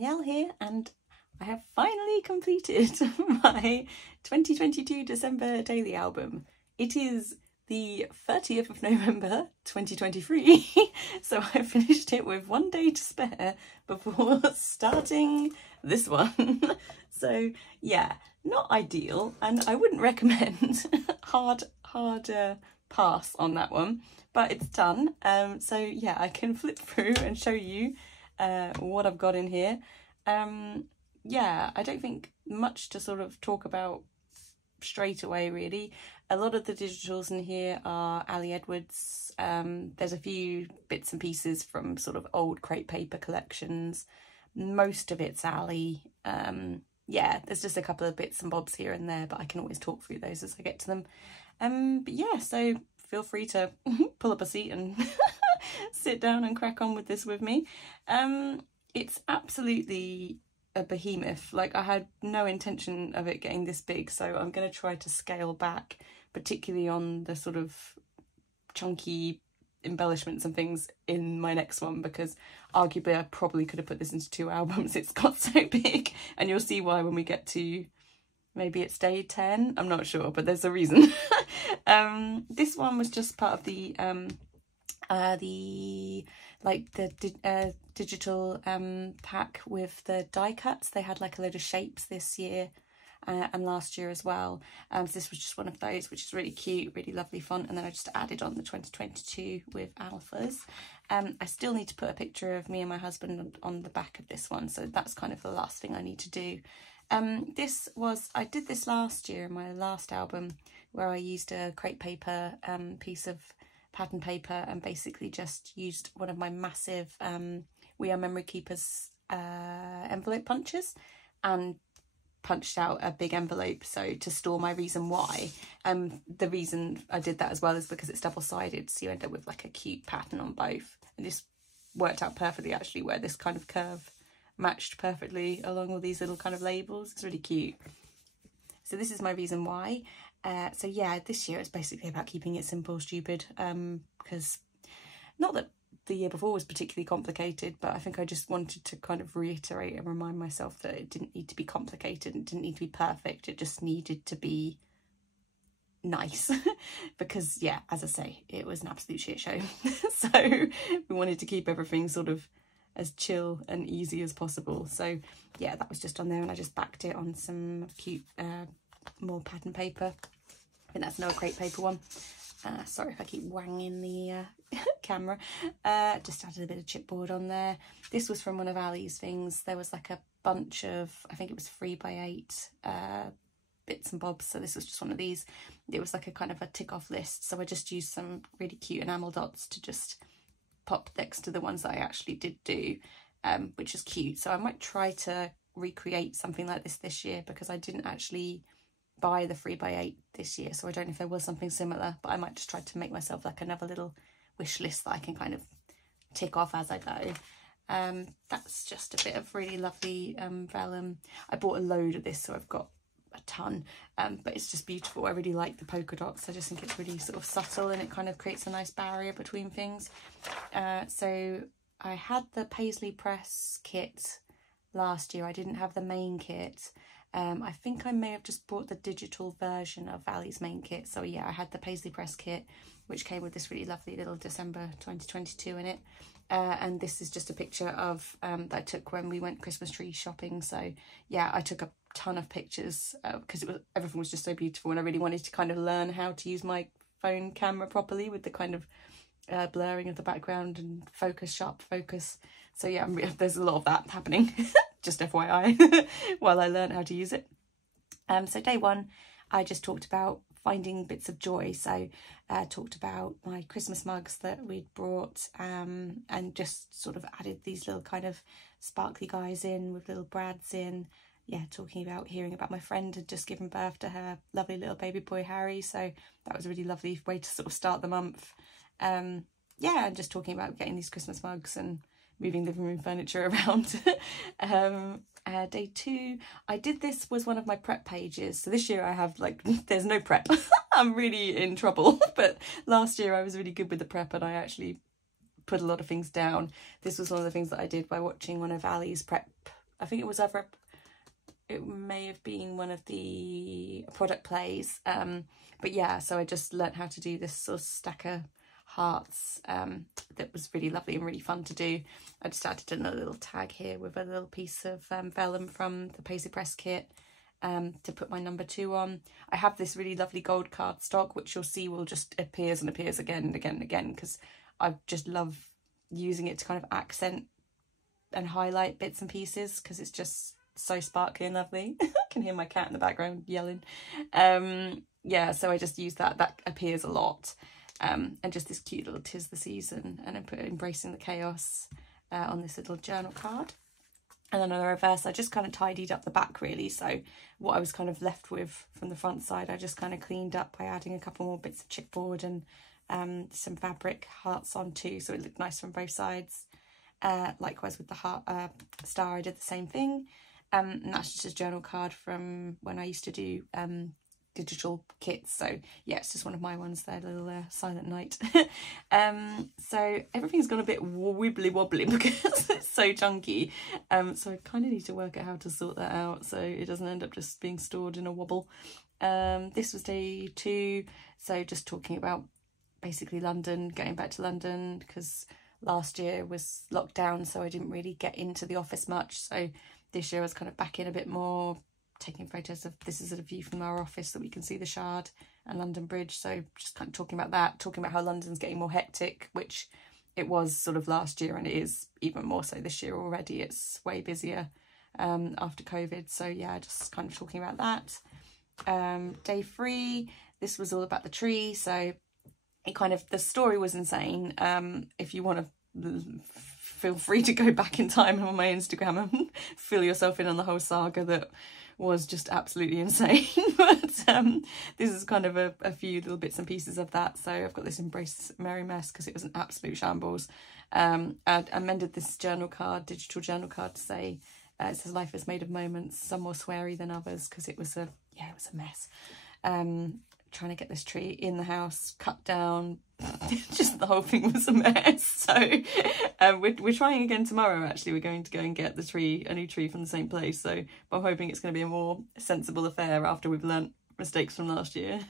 Danielle here, and I have finally completed my 2022 December daily album. It is the 30th of November 2023, so I finished it with 1 day to spare before starting this one. So yeah, not ideal, and I wouldn't recommend hard pass on that one, but it's done. So yeah, I can flip through and show you what I've got in here. Yeah, I don't think much to sort of talk about straight away really. A lot of the digitals in here are Ali Edwards. There's a few bits and pieces from sort of old crepe paper collections. Most of it's Ali. Yeah, there's just a couple of bits and bobs here and there, but I can always talk through those as I get to them. But yeah, so feel free to pull up a seat and sit down and crack on with this with me. It's absolutely a behemoth. Like, I had no intention of it getting this big, so I'm going to try to scale back, particularly on the sort of chunky embellishments and things in my next one, because arguably I probably could have put this into 2 albums. It's got so big, and you'll see why when we get to, maybe it's day 10, I'm not sure, but there's a reason. This one was just part of the digital pack with the die cuts. They had like a load of shapes this year and last year as well. So this was just one of those, which is really cute, really lovely font. And then I just added on the 2022 with alphas. I still need to put a picture of me and my husband on the back of this one, so that's kind of the last thing I need to do. I did this last year in my last album, where I used a crepe paper piece of pattern paper and basically just used one of my massive We Are Memory Keepers envelope punchers and punched out a big envelope, so to store my reason why. The reason I did that as well is because it's double-sided, so you end up with like a cute pattern on both, and this worked out perfectly actually, where this kind of curve matched perfectly along all these little kind of labels. It's really cute. So this is my reason why. So yeah, this year it's basically about keeping it simple, stupid, because not that the year before was particularly complicated, but I think I just wanted to kind of reiterate and remind myself that it didn't need to be complicated, it didn't need to be perfect, it just needed to be nice. Because yeah, as I say, it was an absolute shit show. So we wanted to keep everything sort of as chill and easy as possible. So yeah, that was just on there, and I just backed it on some cute more pattern paper. I think that's another crepe paper one. Sorry if I keep wanging the camera. Just added a bit of chipboard on there. This was from one of Ali's things. There was like a bunch of, I think it was 3x8 bits and bobs, so this was just one of these. It was like a kind of a tick off list, so I just used some really cute enamel dots to just pop next to the ones that I actually did do, which is cute. So I might try to recreate something like this year, because I didn't actually buy the 3x8 this year, so I don't know if there was something similar, but I might just try to make myself like another little wish list that I can kind of tick off as I go. That's just a bit of really lovely vellum. I bought a load of this, so I've got a ton, but it's just beautiful. I really like the polka dots. I just think it's really sort of subtle, and it kind of creates a nice barrier between things. So I had the Paisley Press kit last year. I didn't have the main kit. I think I may have just bought the digital version of Ali's main kit. So yeah, I had the Paisley Press kit, which came with this really lovely little December 2022 in it. And this is just a picture of that I took when we went Christmas tree shopping. So yeah, I took a ton of pictures because everything was just so beautiful, and I really wanted to kind of learn how to use my phone camera properly with the kind of blurring of the background and sharp focus. So yeah, there's a lot of that happening. Just FYI, while I learn how to use it. So day 1, I just talked about finding bits of joy. So I talked about my Christmas mugs that we'd brought, and just sort of added these little kind of sparkly guys in with little brads in. Yeah, talking about hearing about my friend had just given birth to her lovely little baby boy Harry, so that was a really lovely way to sort of start the month. Yeah, and just talking about getting these Christmas mugs and moving living room furniture around. Day 2, this was one of my prep pages. So this year I have there's no prep. I'm really in trouble. But last year I was really good with the prep, and I actually put a lot of things down. This was one of the things that I did by watching one of Ali's prep I think it was either, it may have been one of the product plays. But yeah, so I just learnt how to do this sort of stacker hearts that was really lovely and really fun to do. I just added in a little tag here with a little piece of vellum from the Paisley Press kit to put my number 2 on. I have this really lovely gold cardstock, which you'll see will just appears and appears again and again and again, because I just love using it to kind of accent and highlight bits and pieces, because it's just so sparkly and lovely. I can hear my cat in the background yelling. Yeah, so I just use that appears a lot. And just this cute little "'Tis the Season," and I put "Embracing the Chaos" on this little journal card. And then on the reverse, I just kind of tidied up the back really. So what I was kind of left with from the front side, I just kind of cleaned up by adding a couple more bits of chipboard and some fabric hearts on too, so it looked nice from both sides. Likewise with the heart star, I did the same thing. And that's just a journal card from when I used to do digital kits. So yeah, it's just one of my ones there, little Silent Night. So everything's gone a bit wibbly wobbly because it's so chunky. So I kind of need to work out how to sort that out so it doesn't end up just being stored in a wobble. This was day 2, so just talking about basically London, getting back to London, because last year was locked down, so I didn't really get into the office much. So this year I was kind of back in a bit more, taking photos of, this is a view from our office so we can see the Shard and London Bridge. So just kind of talking about that, talking about how London's getting more hectic, which it was sort of last year and it is even more so this year already. It's way busier after COVID. So yeah, just kind of talking about that. Day 3, this was all about the tree. So it kind of, the story was insane. If you want to, feel free to go back in time on my Instagram and fill yourself in on the whole saga that was just absolutely insane. But this is kind of a few little bits and pieces of that. So I've got this Embrace Merry mess because it was an absolute shambles. I amended this journal card, digital journal card, to say it says life is made of moments, some more sweary than others, because it was a mess. Trying to get this tree in the house, cut down, just the whole thing was a mess. So we're trying again tomorrow. Actually, we're going to go and get a new tree from the same place. So I'm hoping it's going to be a more sensible affair after we've learnt mistakes from last year.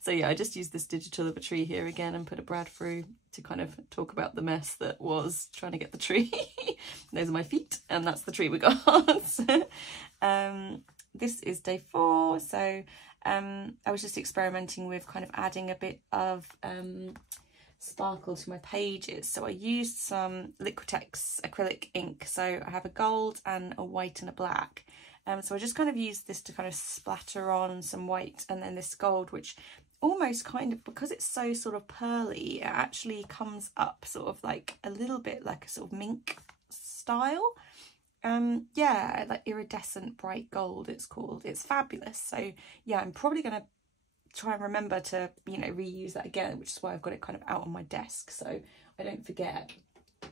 So yeah, I just used this digital of a tree here again and put a brad through to kind of talk about the mess that was trying to get the tree. Those are my feet, and that's the tree we got. This is day 4. So I was just experimenting with kind of adding a bit of sparkle to my pages. So I used some Liquitex acrylic ink. So I have a gold and a white and a black. So I just kind of used this to kind of splatter on some white and then this gold, which almost kind of, because it's so sort of pearly, it actually comes up sort of like a little bit like a sort of mink style. Yeah, like iridescent bright gold it's called. It's fabulous. So yeah, I'm probably going to try and remember to, you know, reuse that again, which is why I've got it kind of out on my desk so I don't forget,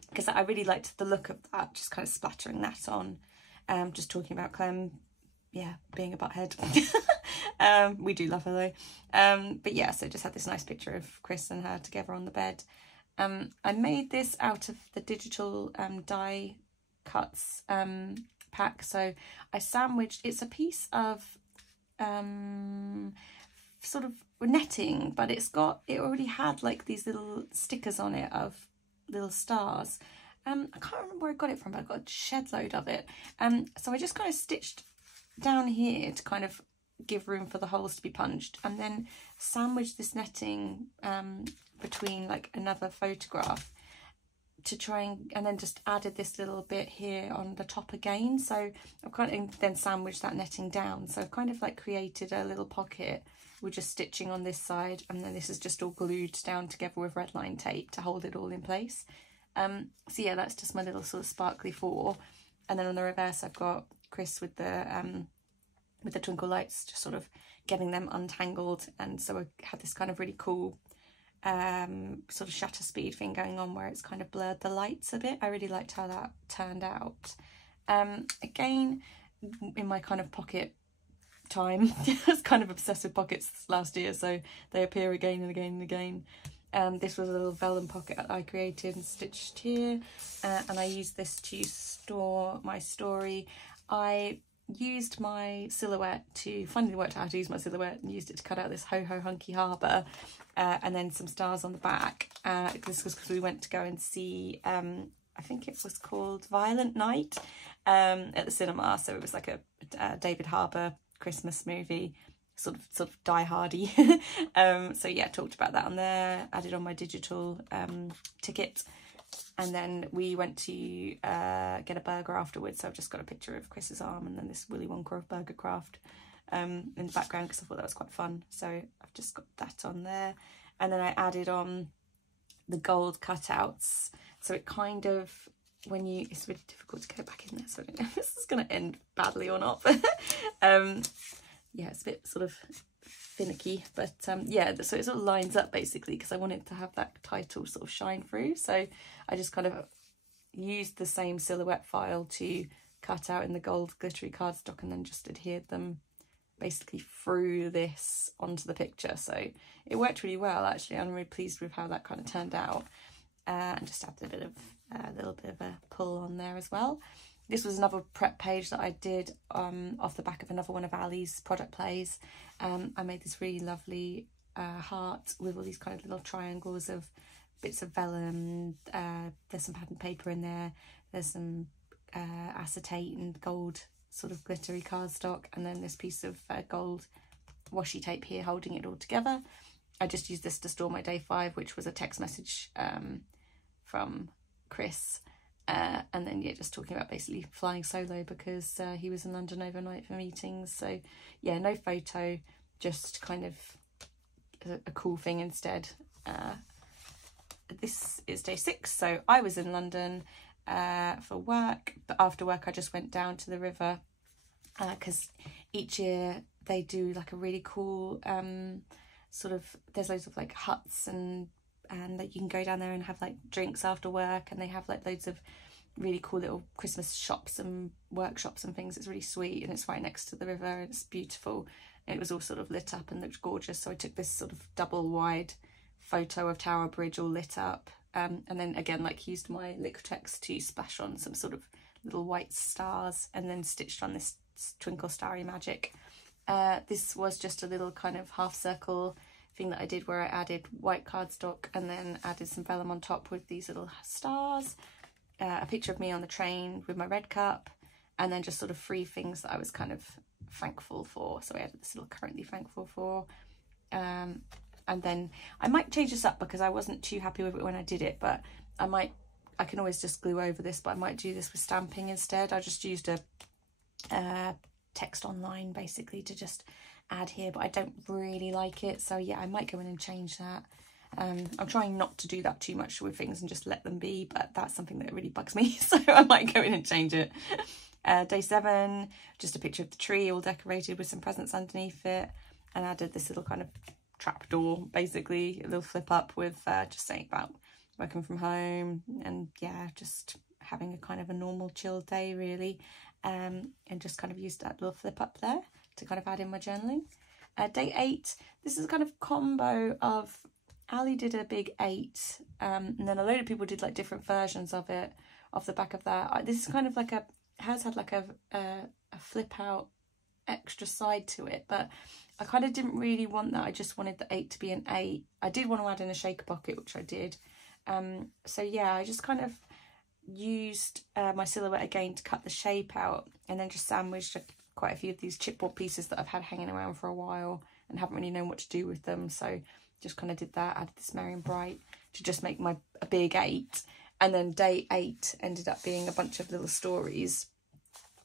because I really liked the look of that, just kind of splattering that on. Just talking about Clem, yeah, being a butthead. We do love her though. But yeah, so just had this nice picture of Chris and her together on the bed. I made this out of the digital die cuts pack. So I sandwiched, it's a piece of sort of netting, but it already had like these little stickers on it of little stars. I can't remember where I got it from, but I got a shed load of it. So I just kind of stitched down here to kind of give room for the holes to be punched, and then sandwiched this netting between like another photograph to try and then just added this little bit here on the top again. So I've kind of then sandwiched that netting down. So I've kind of like created a little pocket with just stitching on this side, and then this is just all glued down together with red line tape to hold it all in place. So yeah, that's just my little sort of sparkly 4. And then on the reverse I've got Chris with the twinkle lights, just sort of getting them untangled. And so I had this kind of really cool sort of shutter speed thing going on where it's kind of blurred the lights a bit. I really liked how that turned out. Again, in my kind of pocket time, I was kind of obsessed with pockets last year, so they appear again and again and again. This was a little vellum pocket I created and stitched here, and I used this to store my story. I used my silhouette to, finally worked out how to use my silhouette and used it to cut out this Ho Ho Hunky Harbour, and then some stars on the back. This was because we went to go and see, I think it was called Violent Night, at the cinema. So it was like a David Harbour Christmas movie, sort of die-hardy. So yeah, talked about that on there, added on my digital ticket. And then we went to get a burger afterwards, so I've just got a picture of Chris's arm and then this Willy Wonka of Burger Craft in the background, because I thought that was quite fun. So I've just got that on there. And then I added on the gold cutouts. So it kind of, when you, it's really difficult to go back in there, so I don't know if this is going to end badly or not. Yeah, it's a bit sort of finicky, but yeah, so it sort of lines up basically, because I wanted to have that title sort of shine through. So I just kind of used the same silhouette file to cut out in the gold glittery cardstock, and then just adhered them basically through this onto the picture. So it worked really well, actually. I'm really pleased with how that kind of turned out, and just added a little bit of a pull on there as well. This was another prep page that I did off the back of another one of Ali's product plays. I made this really lovely heart with all these kind of little triangles of bits of vellum. There's some patterned paper in there. There's some acetate and gold sort of glittery cardstock, and then this piece of gold washi tape here holding it all together. I just used this to store my day 5, which was a text message from Chris. And then, yeah, just talking about basically flying solo because he was in London overnight for meetings. So, yeah, no photo, just kind of a cool thing instead. This is day 6, so I was in London for work, but after work I just went down to the river because each year they do like a really cool sort of, there's loads of like huts and like you can go down there and have like drinks after work, and they have like loads of really cool little Christmas shops and workshops and things. It's really sweet, and it's right next to the river, and it's beautiful, and it was all sort of lit up and looked gorgeous. So I took this sort of double wide photo of Tower Bridge all lit up, and then again like used my Liquitex to splash on some sort of little white stars, and then stitched on this Twinkle Starry Magic. This was just a little kind of half circle thing that I did where I added white cardstock and then added some vellum on top with these little stars, a picture of me on the train with my red cup, and then just sort of 3 things that I was kind of thankful for. So I added this little currently thankful for, and then I might change this up because I wasn't too happy with it when I did it, but I can always just glue over this, but I might do this with stamping instead. I just used a text online basically to just add here, but I don't really like it, so yeah, I might go in and change that. I'm trying not to do that too much with things and just let them be, but that's something that really bugs me, so I might go in and change it. Day 7, just a picture of the tree all decorated with some presents underneath it, and added this little kind of trapdoor, basically a little flip up with just saying about working from home, and yeah, just having a kind of a normal chill day really, and just kind of used that little flip up there to kind of add in my journaling. Day 8, this is a kind of combo of, Ali did a big 8, and then a load of people did like different versions of it off the back of that. This is kind of like hers had like a flip out extra side to it, but I kind of didn't really want that. I just wanted the 8 to be an 8. I did want to add in a shaker pocket, which I did. So yeah, I just kind of used my silhouette again to cut the shape out, and then just sandwiched quite a few of these chipboard pieces that I've had hanging around for a while and haven't really known what to do with them. So just kind of did that, added this Marion Bright to just make a big 8. And then day 8 ended up being a bunch of little stories.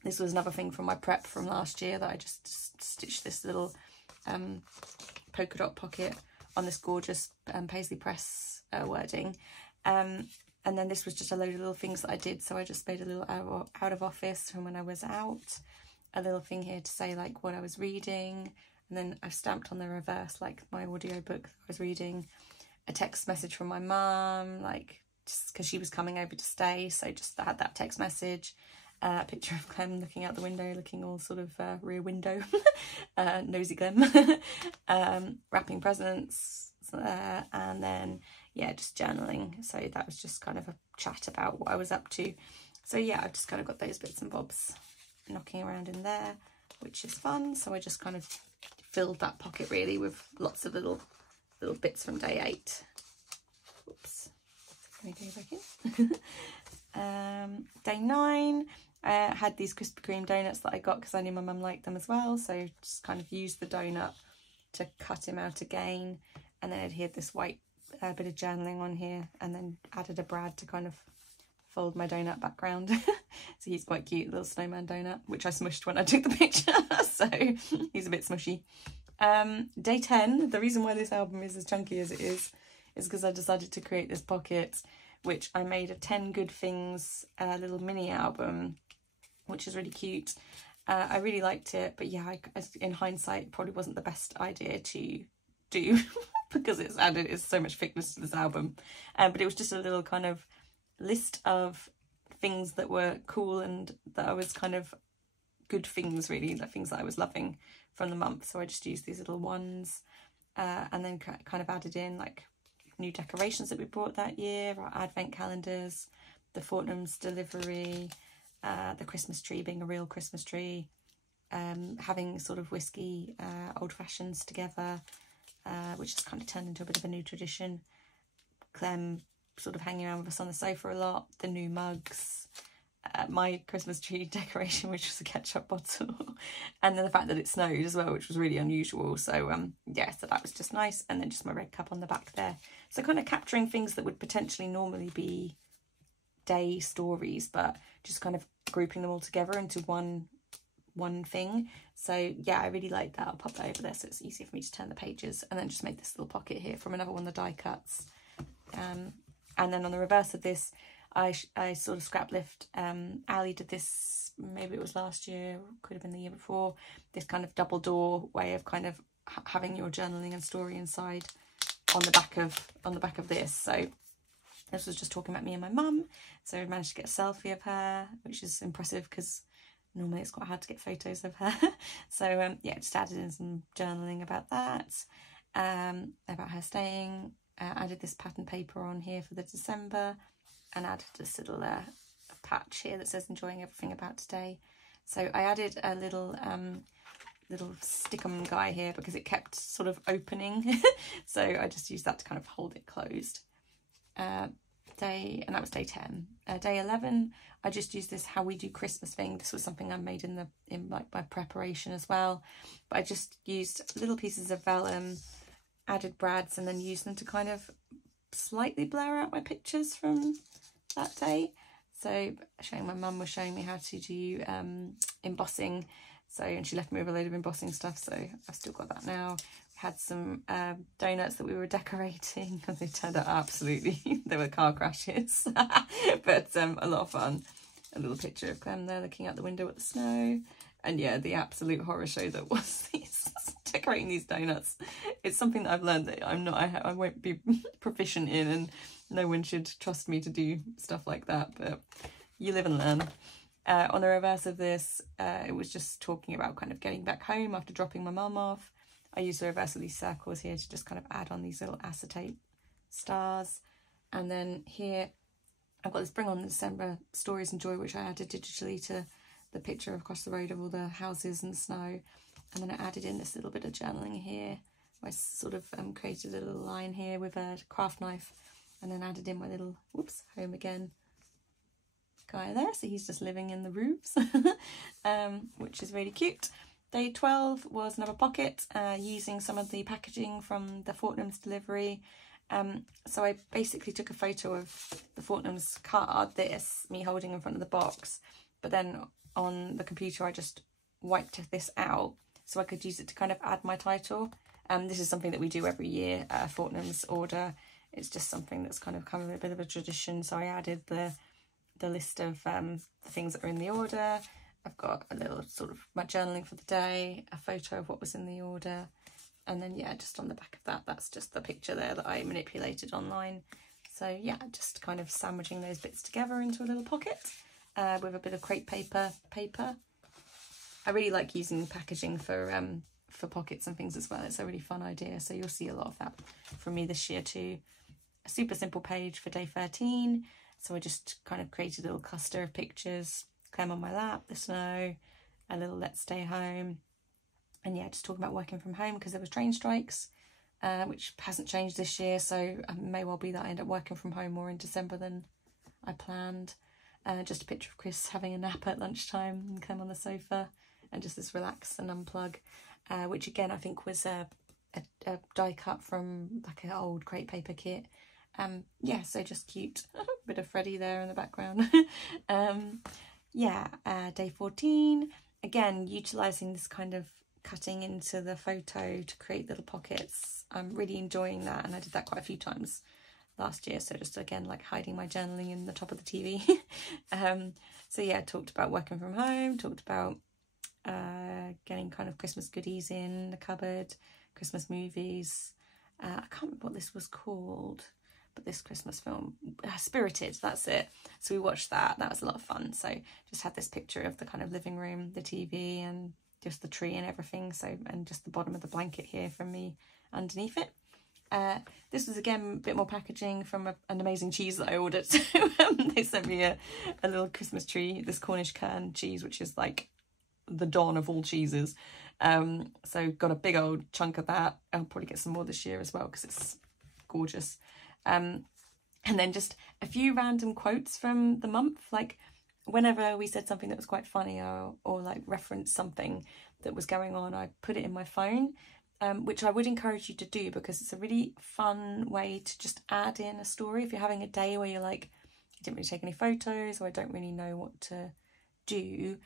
This was another thing from my prep from last year that I just stitched this little polka dot pocket on this gorgeous Paisley Press wording. And then this was just a load of little things that I did. So I just made a little out of office from when I was out. A little thing here to say like what I was reading. And then I've stamped on the reverse like my audio book that I was reading. A text message from my mum, like just because she was coming over to stay. So just had that text message. A picture of Clem looking out the window, looking all sort of rear window, nosy Clem. Wrapping presents, and then yeah, just journaling. So that was just kind of a chat about what I was up to. So yeah, I've just kind of got those bits and bobs knocking around in there, which is fun. So I just kind of filled that pocket really with lots of little bits from day 8. Oops, let me go back in. Day 9, I had these Krispy Kreme donuts that I got because I knew my mum liked them as well, so just kind of used the donut to cut him out again, and then adhered this white bit of journaling on here, and then added a brad to kind of fold my donut background. So he's quite cute, little snowman donut, which I smushed when I took the picture, so he's a bit smushy. Day 10, the reason why this album is as chunky as it is because I decided to create this pocket, which I made a 10 Good Things little mini album, which is really cute. I really liked it, but yeah, in hindsight, it probably wasn't the best idea to do because it's so much thickness to this album. But it was just a little kind of list of things that were cool and that I was kind of good things, really, the things that I was loving from the month. So I just used these little ones, and then kind of added in like new decorations that we bought that year, our advent calendars, the Fortnum's delivery, the Christmas tree being a real Christmas tree, having sort of whiskey old fashions together, which has kind of turned into a bit of a new tradition. Clem sort of hanging around with us on the sofa a lot, the new mugs, my Christmas tree decoration, which was a ketchup bottle, and then the fact that it snowed as well, which was really unusual. So yeah, so that was just nice. And then just my red cup on the back there. So kind of capturing things that would potentially normally be day stories, but just kind of grouping them all together into one thing. So yeah, I really like that. I'll pop that over there so it's easier for me to turn the pages, and then just made this little pocket here from another one of the die cuts. And then on the reverse of this, I sort of scrap lift. Ali did this, maybe it was last year, could have been the year before, this kind of double door way of kind of having your journaling and story inside on the back of this. So this was just talking about me and my mum. So I managed to get a selfie of her, which is impressive because normally it's quite hard to get photos of her. So yeah, just added in some journaling about that, about her staying. Added this pattern paper on here for the December, and added this little patch here that says enjoying everything about today. So I added a little stickum guy here because it kept sort of opening. So I just used that to kind of hold it closed. And that was day 10. Day 11, I just used this how we do Christmas thing. This was something I made in like my preparation as well, but I just used little pieces of vellum, added brads, and then used them to kind of slightly blur out my pictures from that day. So my mum was showing me how to do embossing, and she left me with a load of embossing stuff, so I've still got that now. We had some donuts that we were decorating, and they turned out absolutely, they were car crashes, but a lot of fun. A little picture of Clem there looking out the window at the snow. And yeah, the absolute horror show that was decorating these donuts. It's something that I've learned that I won't be proficient in, and no one should trust me to do stuff like that, but you live and learn. On the reverse of this, it was just talking about kind of getting back home after dropping my mum off. I used the reverse of these circles here to just kind of add on these little acetate stars. And then here, I've got this Bring On the December Stories and Joy, which I added digitally to the picture across the road of all the houses and the snow. And then I added in this little bit of journaling here. I sort of created a little line here with a craft knife, and then added in my little, whoops, home again guy there. So he's just living in the roofs, which is really cute. Day 12 was another pocket, using some of the packaging from the Fortnum's delivery. So I basically took a photo of the Fortnum's card, me holding in front of the box, but then on the computer I just wiped this out so I could use it to kind of add my title. This is something that we do every year, Fortnum's order. It's just something that's kind of become a bit of a tradition. So I added the list of the things that are in the order. I've got a little sort of my journaling for the day, a photo of what was in the order, and then yeah, just on the back of that, that's just the picture there that I manipulated online. So yeah, just kind of sandwiching those bits together into a little pocket with a bit of crepe paper. I really like using packaging for pockets and things as well. It's a really fun idea, so you'll see a lot of that from me this year too. A super simple page for day 13. So I just kind of created a little cluster of pictures. Clem on my lap, the snow, a little let's stay home. And yeah, just talking about working from home because there was train strikes, which hasn't changed this year. So it may well be that I end up working from home more in December than I planned. Just a picture of Chris having a nap at lunchtime and Clem on the sofa, and just this relax and unplug, which again I think was a die cut from like an old crepe paper kit. Yeah, so just cute. Bit of Freddie there in the background. Yeah, day 14. Again, utilising this kind of cutting into the photo to create little pockets. I'm really enjoying that, and I did that quite a few times last year. So just again, like hiding my journaling in the top of the TV. So yeah, talked about working from home, talked about getting kind of Christmas goodies in the cupboard, Christmas movies. I can't remember what this was called, but this Christmas film, Spirited, that's it. So we watched that. That was a lot of fun. So just had this picture of the kind of living room, the TV, and just the tree and everything. So, and just the bottom of the blanket here from me underneath it. This was again a bit more packaging from an amazing cheese that I ordered. So they sent me a little Christmas tree, this Cornish kern cheese, which is like the dawn of all cheeses. So got a big old chunk of that. I'll probably get some more this year as well because it's gorgeous. And then just a few random quotes from the month, like whenever we said something that was quite funny or like referenced something that was going on, I put it in my phone, which I would encourage you to do because it's a really fun way to just add in a story. If you're having a day where you're like, I didn't really take any photos or I don't really know what to do,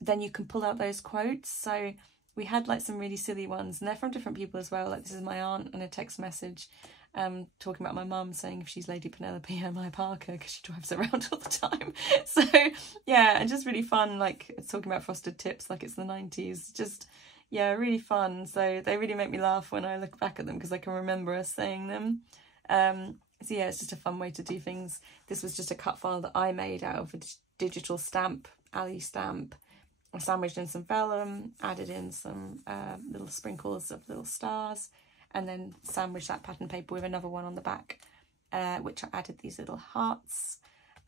then you can pull out those quotes. So we had like some really silly ones, and they're from different people as well. Like this is my aunt and a text message talking about my mum saying if she's Lady Penelope, am I Parker, because she drives around all the time. So yeah, and just really fun, like it's talking about frosted tips like it's the 90s. Just yeah, really fun. So they really make me laugh when I look back at them because I can remember us saying them. So yeah, it's just a fun way to do things. This was just a cut file that I made out of a digital stamp, Ali stamp. I sandwiched in some vellum, added in some little sprinkles of little stars, and then sandwiched that pattern paper with another one on the back, which I added these little hearts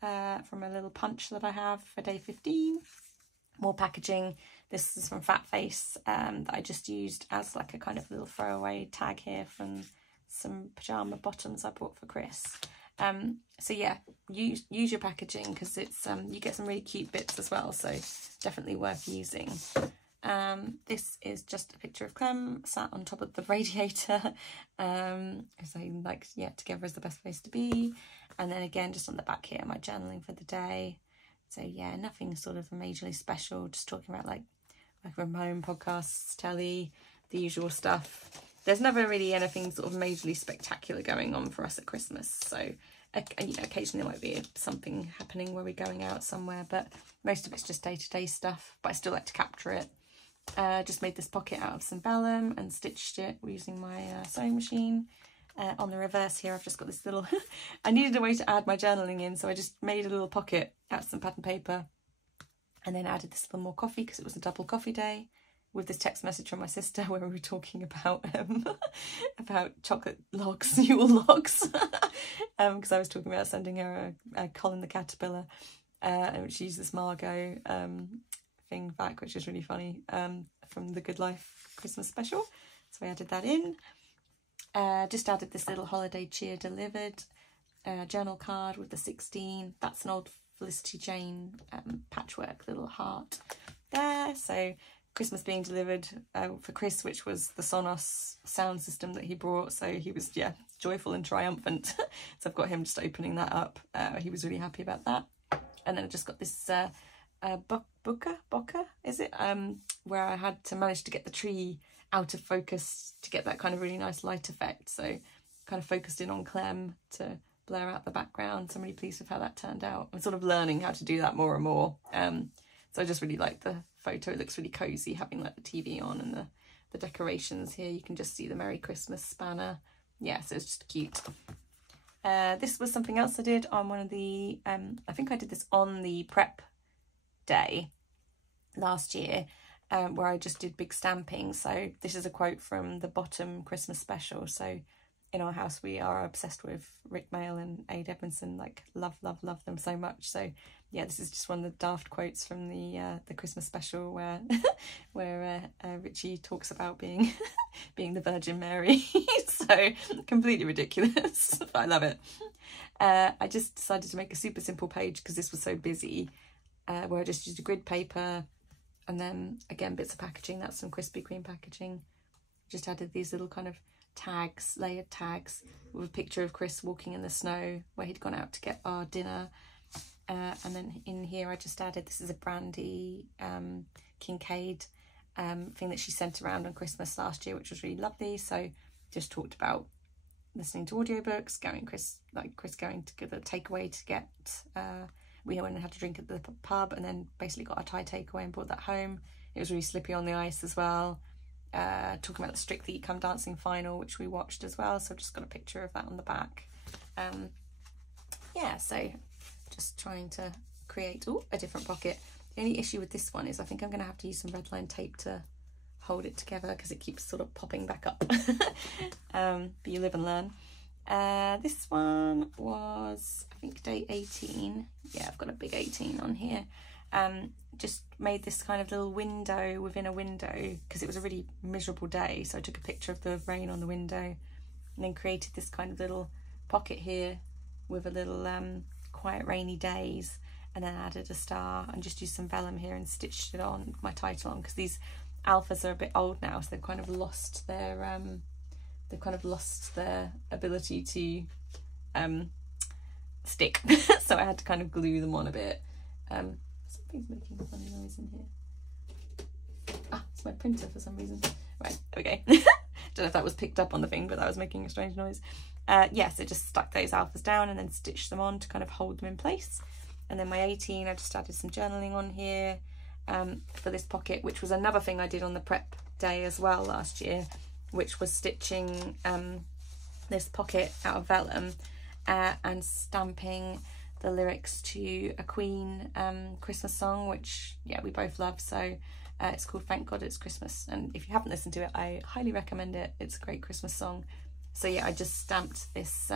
from a little punch that I have for day 15. More packaging. This is from Fat Face that I just used as like a kind of little throwaway tag here from some pyjama bottoms I bought for Chris. So yeah, use your packaging because it's you get some really cute bits as well, so definitely worth using. This is just a picture of Clem sat on top of the radiator, saying like, yeah, together is the best place to be. And then again, just on the back here, my journaling for the day. So yeah, nothing sort of majorly special, just talking about like from home, podcasts, telly, the usual stuff. There's never really anything sort of majorly spectacular going on for us at Christmas. So you know, occasionally there might be something happening where we're going out somewhere, but most of it's just day-to-day stuff, but I still like to capture it. Just made this pocket out of some vellum and stitched it using my sewing machine. On the reverse here, I've just got this little... I needed a way to add my journaling in, so I just made a little pocket out of some pattern paper and then added this little more coffee because it was a double coffee day, with this text message from my sister where we were talking about chocolate logs, Yule logs, because I was talking about sending her a Colin the Caterpillar, and she used this Margot thing back, which is really funny, from the Good Life Christmas special. So I added that in. Just added this little holiday cheer delivered journal card with the 16. That's an old Felicity Jane patchwork little heart there. So Christmas being delivered for Chris, which was the Sonos sound system that he brought. So he was, yeah, joyful and triumphant. So I've got him just opening that up. He was really happy about that. And then I just got this Bokeh, is it? Where I had to manage to get the tree out of focus to get that kind of really nice light effect. So kind of focused in on Clem to blur out the background. So I'm really pleased with how that turned out. I'm sort of learning how to do that more and more. So I just really like the photo. It looks really cozy having like the TV on and the decorations here. You can just see the Merry Christmas banner. Yeah, so it's just cute. This was something else I did on one of the, I think I did this on the prep day last year, where I just did big stamping. So this is a quote from the bottom Christmas special. So in our house we are obsessed with Rick Mail and Ade Edmondson, like love them so much. So yeah, this is just one of the daft quotes from the Christmas special where Richie talks about being being the Virgin Mary. So completely ridiculous, but I love it. I just decided to make a super simple page because this was so busy, where I just used a grid paper and then again bits of packaging. That's some Krispy Kreme packaging. Just added these little kind of tags, layered tags, with a picture of Chris walking in the snow where he'd gone out to get our dinner. And then in here I just added, this is a Brandy Kincaid thing that she sent around on Christmas last year, which was really lovely. So just talked about listening to audiobooks, Chris going to the takeaway to get, we went and had to drink at the pub and then basically got a Thai takeaway and brought that home. It was really slippy on the ice as well. Talking about the Strictly Come Dancing final, which we watched as well, so I've just got a picture of that on the back. Yeah, so just trying to create a different pocket. The only issue with this one is I think I'm going to have to use some red line tape to hold it together because it keeps sort of popping back up. But you live and learn. This one was, I think, day 18. Yeah, I've got a big 18 on here. Just made this kind of little window within a window because it was a really miserable day, so I took a picture of the rain on the window and then created this kind of little pocket here with a little quiet rainy days, and then added a star and just used some vellum here and stitched it on, my title on, because these alphas are a bit old now, so they've kind of lost their ability to stick. So I had to kind of glue them on a bit. Something's making a funny noise in here. Ah, it's my printer for some reason. Right, there we go. Don't know if that was picked up on the thing, but that was making a strange noise. Yeah, so just stuck those alphas down and then stitched them on to kind of hold them in place. And then my 18, I just added some journaling on here for this pocket, which was another thing I did on the prep day as well last year, which was stitching this pocket out of vellum and stamping the lyrics to a Queen Christmas song, which yeah we both love. So it's called Thank God It's Christmas, and if you haven't listened to it, I highly recommend it. It's a great Christmas song. So yeah, I just stamped this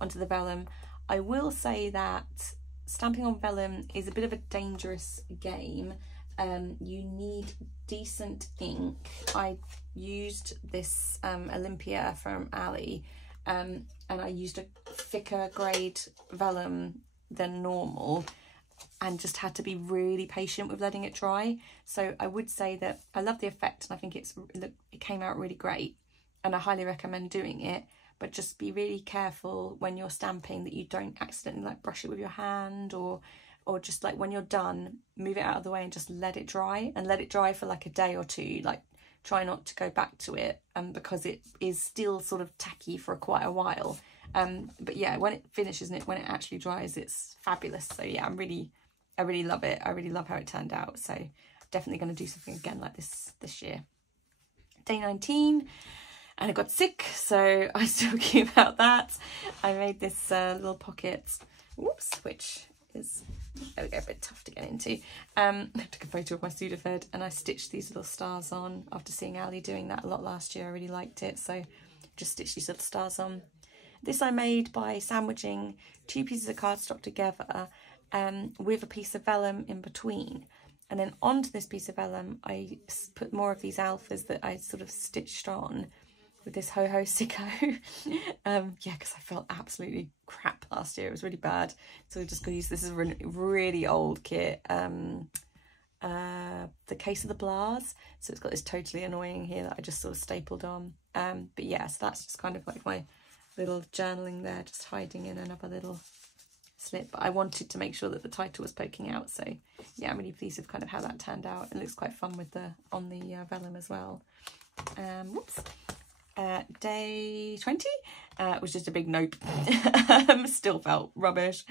onto the vellum. I will say that stamping on vellum is a bit of a dangerous game. You need decent ink. I used this Olympia from Ali, and I used a thicker grade vellum than normal and just had to be really patient with letting it dry. So I would say that I love the effect and I think it came out really great, and I highly recommend doing it, but just be really careful when you're stamping that you don't accidentally like brush it with your hand, or just like when you're done, move it out of the way and just let it dry, and let it dry for like a day or two. Like try not to go back to it because it is still sort of tacky for quite a while. But yeah, when it finishes and when it actually dries, it's fabulous. So yeah, I really love it. I really love how it turned out. So definitely going to do something again like this year. Day 19. And I got sick, so I was talking about that. I made this little pocket, whoops, which is, there we go, a bit tough to get into. I took a photo of my Sudafed and I stitched these little stars on after seeing Ali doing that a lot last year. I really liked it, so just stitched these little stars on. This I made by sandwiching 2 pieces of cardstock together with a piece of vellum in between. And then onto this piece of vellum, I put more of these alphas that I sort of stitched on with this Ho-Ho Sicko. Yeah, because I felt absolutely crap last year. It was really bad. So I just got to use, this is a really old kit. The Case of the Blahs. So it's got this totally annoying here that I just sort of stapled on. But yeah, so that's just kind of like my little journaling there, just hiding in another little slip. But I wanted to make sure that the title was poking out. So yeah, I'm really pleased with kind of how that turned out. It looks quite fun with on the vellum as well. Whoops. Day 20 was just a big nope. Still felt rubbish,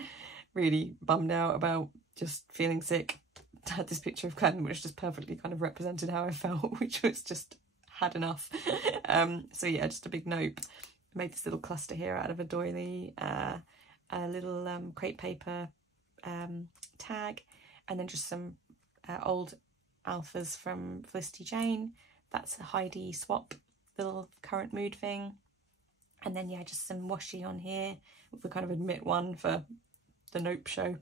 really bummed out about just feeling sick. Had this picture of Glenn which just perfectly kind of represented how I felt, which was just had enough. So yeah, just a big nope. Made this little cluster here out of a doily, a little crepe paper tag, and then just some old alphas from Felicity Jane. That's a Heidi swap little current mood thing. And then, yeah, just some washi on here with a kind of admit one for the Nope show.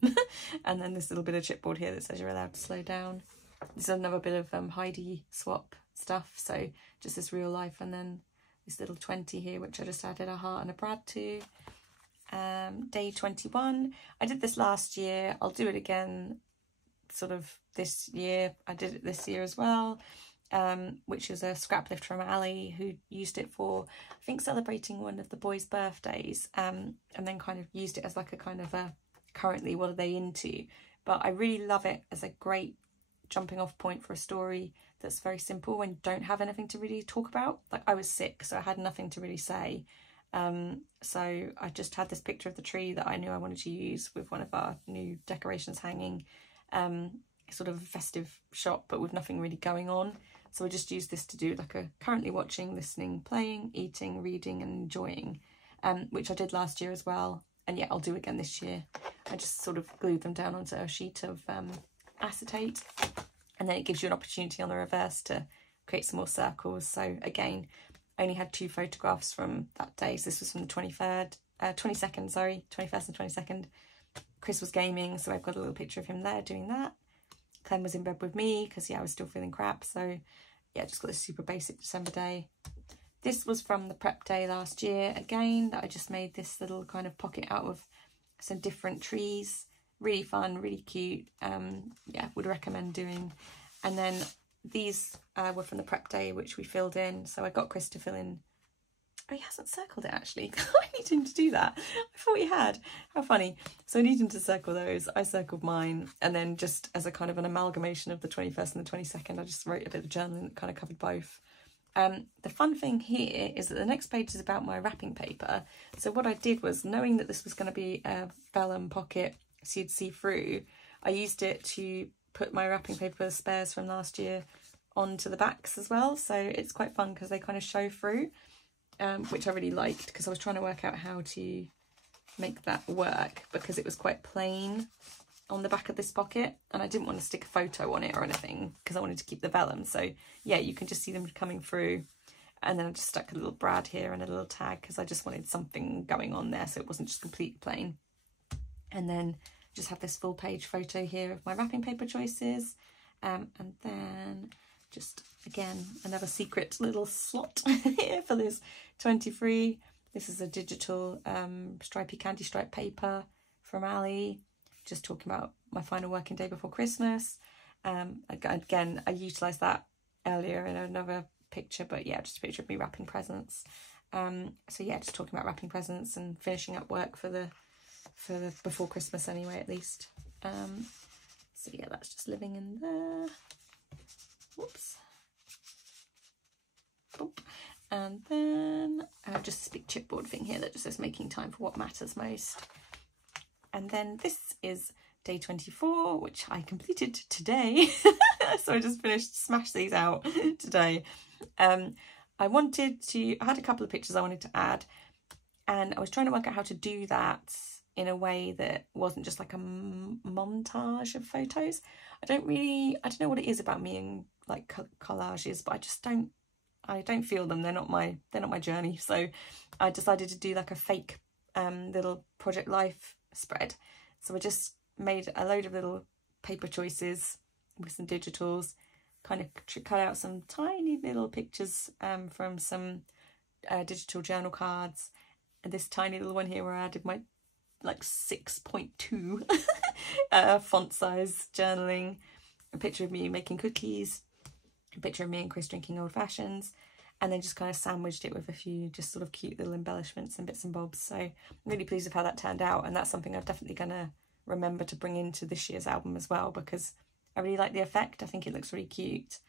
And then this little bit of chipboard here that says you're allowed to slow down. This is another bit of Heidi swap stuff. So just this real life, and then this little 20 here, which I just added a heart and a Brad to. Day 21. I did this last year. I'll do it again sort of this year. I did it this year as well, which is a scrap lift from Ali, who used it for, I think, celebrating one of the boys' birthdays, and then kind of used it as like a kind of a currently what are they into. But I really love it as a great jumping off point for a story that's very simple when you don't have anything to really talk about. Like, I was sick, so I had nothing to really say. So I just had this picture of the tree that I knew I wanted to use with one of our new decorations hanging, sort of a festive shot, but with nothing really going on. So I just used this to do like a currently watching, listening, playing, eating, reading and enjoying, which I did last year as well. And yeah, I'll do again this year. I just sort of glued them down onto a sheet of acetate, and then it gives you an opportunity on the reverse to create some more circles. So again, I only had 2 photographs from that day. So this was from the 21st and 22nd. Chris was gaming, so I've got a little picture of him there doing that. Clem was in bed with me because, yeah, I was still feeling crap. So yeah, just got this super basic December day. This was from the prep day last year again, that I just made this little kind of pocket out of some different trees. Really fun, really cute. Yeah, would recommend doing. And then these were from the prep day, which we filled in. So I got Chris to fill in. Oh, he hasn't circled it actually. I need him to do that. I thought he had. How funny. So I need him to circle those. I circled mine. And then just as a kind of an amalgamation of the 21st and the 22nd, I just wrote a bit of journaling that kind of covered both. The fun thing here is that the next page is about my wrapping paper. So what I did was, knowing that this was going to be a vellum pocket so you'd see through, I used it to put my wrapping paper spares from last year onto the backs as well. So it's quite fun because they kind of show through, which I really liked, because I was trying to work out how to make that work because it was quite plain on the back of this pocket, and I didn't want to stick a photo on it or anything because I wanted to keep the vellum. So yeah, you can just see them coming through. And then I just stuck a little Brad here and a little tag because I just wanted something going on there so it wasn't just completely plain. And then just have this full page photo here of my wrapping paper choices. And then just, again, another secret little slot here for this 23. This is a digital stripy candy stripe paper from Ali. Just talking about my final working day before Christmas. Again, I utilised that earlier in another picture, but yeah, just a picture of me wrapping presents. So yeah, just talking about wrapping presents and finishing up work for the before Christmas anyway, at least. So yeah, that's just living in there. Whoops. Boop. And then just a big chipboard thing here that just says making time for what matters most. And then this is day 24, which I completed today. So I just smashed these out today. I had a couple of pictures I wanted to add, and I was trying to work out how to do that in a way that wasn't just like a montage of photos. I don't know what it is about me and like collages, but I don't feel them. They're not my journey. So I decided to do like a fake little Project Life spread. So I just made a load of little paper choices with some digitals, kind of cut out some tiny little pictures from some digital journal cards, and this tiny little one here where I added my like 6.2 font size journaling, a picture of me making cookies, a picture of me and Chris drinking old fashions, and then just kind of sandwiched it with a few just sort of cute little embellishments and bits and bobs. So I'm really pleased with how that turned out, and that's something I'm definitely going to remember to bring into this year's album as well, because I really like the effect. I think it looks really cute.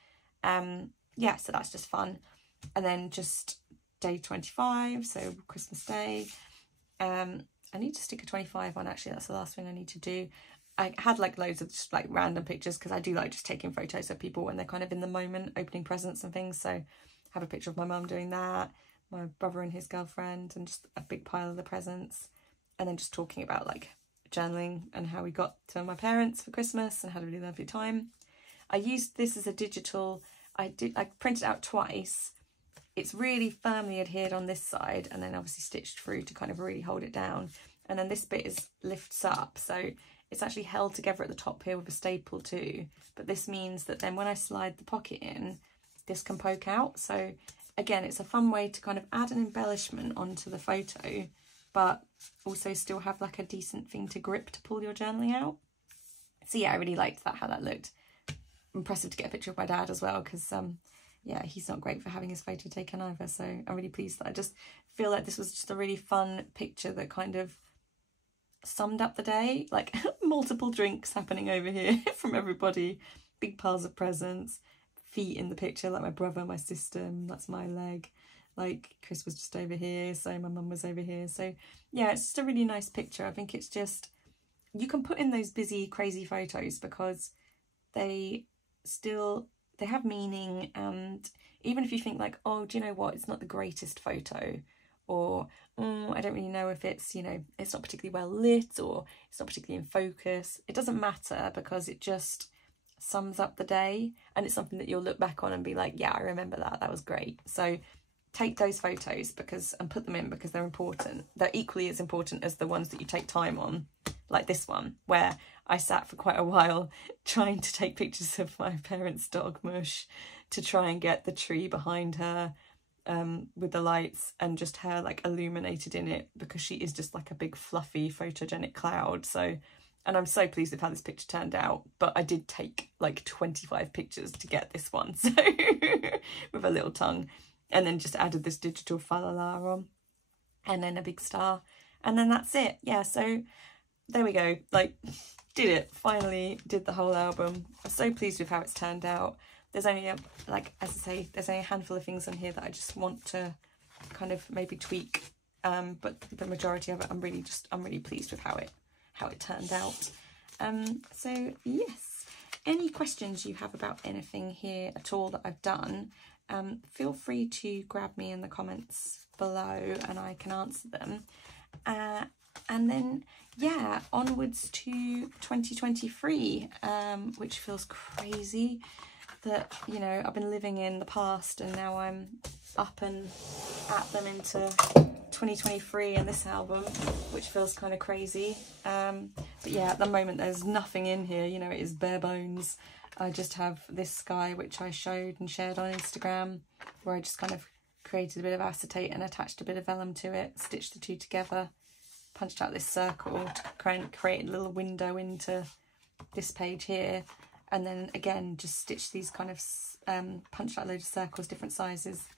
Yeah, so that's just fun. And then just day 25, so Christmas Day. I need to stick a 25 on, actually. That's the last thing I need to do. I had like loads of just like random pictures because I do like just taking photos of people when they're kind of in the moment, opening presents and things. So I have a picture of my mum doing that, my brother and his girlfriend, and just a big pile of the presents. And then just talking about like journaling and how we got to my parents for Christmas and had a really lovely time. I used this as a digital. I printed it out twice, it's really firmly adhered on this side and then obviously stitched through to kind of really hold it down. And then this bit lifts up, so it's actually held together at the top here with a staple too. But this means that then when I slide the pocket in, this can poke out. So again, it's a fun way to kind of add an embellishment onto the photo, but also still have like a decent thing to grip to pull your journaling out. So yeah, I really liked that, how that looked. Impressive to get a picture of my dad as well, because yeah, he's not great for having his photo taken either. So I'm really pleased that I just feel like this was just a really fun picture that kind of summed up the day. Like multiple drinks happening over here from everybody, big piles of presents, feet in the picture, like my brother, my sister, that's my leg. Like Chris was just over here, so my mum was over here. So yeah, it's just a really nice picture. I think it's just, you can put in those busy, crazy photos because they have meaning. And even if you think like, oh, do you know what, it's not the greatest photo, or I don't really know if it's, you know, it's not particularly well lit or it's not particularly in focus, it doesn't matter, because it just sums up the day and it's something that you'll look back on and be like, yeah, I remember that, that was great. So take those photos and put them in because they're important. They're equally as important as the ones that you take time on, like this one, where I sat for quite a while trying to take pictures of my parents' dog Mush to try and get the tree behind her with the lights and just her like illuminated in it, because she is just like a big fluffy photogenic cloud. So, and I'm so pleased with how this picture turned out, but I did take like 25 pictures to get this one, so with a little tongue, and then just added this digital fa la la on, and then a big star, and then that's it. Yeah, so there we go, like did it, finally did the whole album. I'm so pleased with how it's turned out. There's only like, as I say, there's only a handful of things on here that I just want to kind of maybe tweak, but the majority of it I'm really pleased with how it turned out. So yes, any questions you have about anything here at all that I've done, feel free to grab me in the comments below and I can answer them. And then yeah, onwards to 2023, which feels crazy that, you know, I've been living in the past and now I'm up and at them into 2023 and this album, which feels kind of crazy. But yeah, at the moment there's nothing in here, you know, it is bare bones. I just have this sky, which I showed and shared on Instagram, where I just kind of created a bit of acetate and attached a bit of vellum to it, stitched the two together, punched out this circle to create a little window into this page here. And then again, just stitch these kind of, punched out a load of circles, different sizes,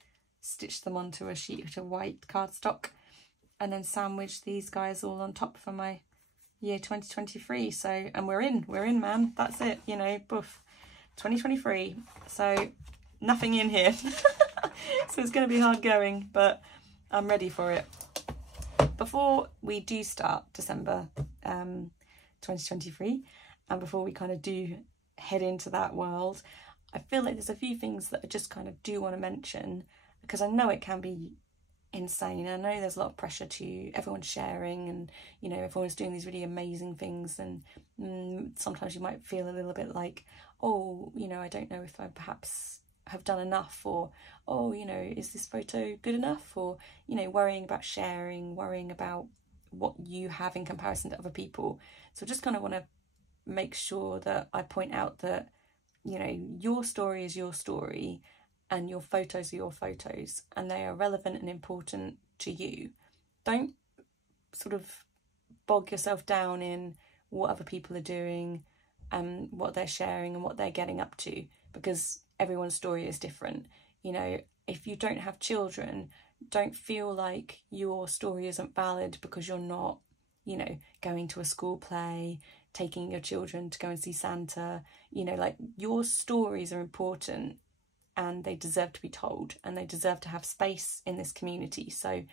stitch them onto a sheet of white cardstock, and then sandwich these guys all on top for my year 2023. So, and we're in, man, that's it, you know, boof, 2023. So nothing in here. So it's going to be hard going, but I'm ready for it. Before we do start December 2023, and before we kind of do head into that world, I feel like there's a few things that I just kind of do want to mention, because I know it can be insane. I know there's a lot of pressure to everyone sharing, and you know, everyone's doing these really amazing things, and sometimes you might feel a little bit like, oh, you know, I don't know if I perhaps have done enough, or oh, you know, is this photo good enough, or you know, worrying about sharing, worrying about what you have in comparison to other people. So I just kind of want to make sure that I point out that, you know, your story is your story and your photos are your photos, and they are relevant and important to you. Don't sort of bog yourself down in what other people are doing and what they're sharing and what they're getting up to, because everyone's story is different. You know, if you don't have children, don't feel like your story isn't valid because you're not, you know, going to a school play, taking your children to go and see Santa. You know, like, your stories are important and they deserve to be told, and they deserve to have space in this community. So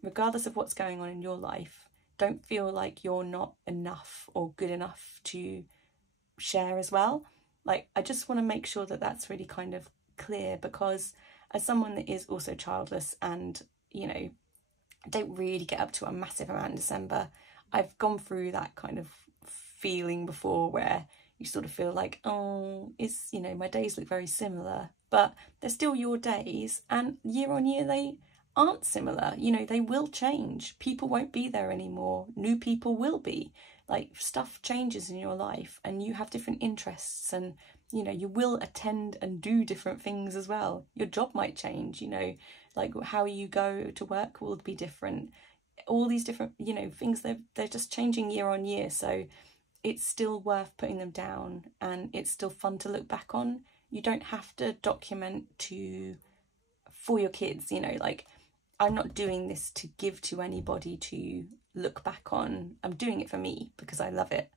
regardless of what's going on in your life, don't feel like you're not enough or good enough to share as well. Like, I just want to make sure that that's really kind of clear, because as someone that is also childless and, you know, don't really get up to a massive amount in December, I've gone through that kind of feeling before where, you sort of feel like, oh, you know, my days look very similar, but they're still your days, and year on year they aren't similar. You know, they will change. People won't be there anymore. New people will be. Like, stuff changes in your life, and you have different interests, and, you know, you will attend and do different things as well. Your job might change, you know, like how you go to work will be different. All these different, you know, things, they're just changing year on year. So it's still worth putting them down, and it's still fun to look back on. You don't have to document for your kids, you know, like, I'm not doing this to give to anybody to look back on. I'm doing it for me because I love it.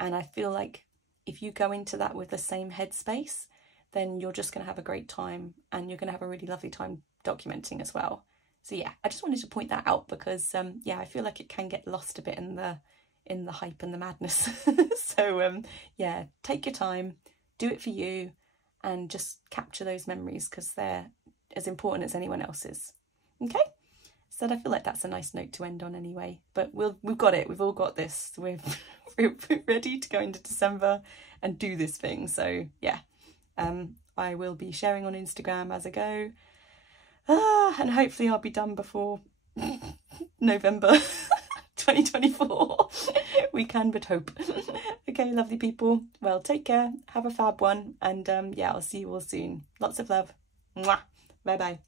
And I feel like if you go into that with the same headspace, then you're just going to have a great time, and you're going to have a really lovely time documenting as well. So yeah, I just wanted to point that out because yeah, I feel like it can get lost a bit in the hype and the madness. So yeah, take your time, do it for you, and just capture those memories because they're as important as anyone else's. Okay, so I feel like that's a nice note to end on anyway. But we've got it. We've all got this. We're ready to go into December and do this thing. So yeah, I will be sharing on Instagram as I go, and hopefully I'll be done before November 2024. We can but hope. Okay, lovely people. Well, take care. Have a fab one, and yeah, I'll see you all soon. Lots of love. Mwah. Bye bye.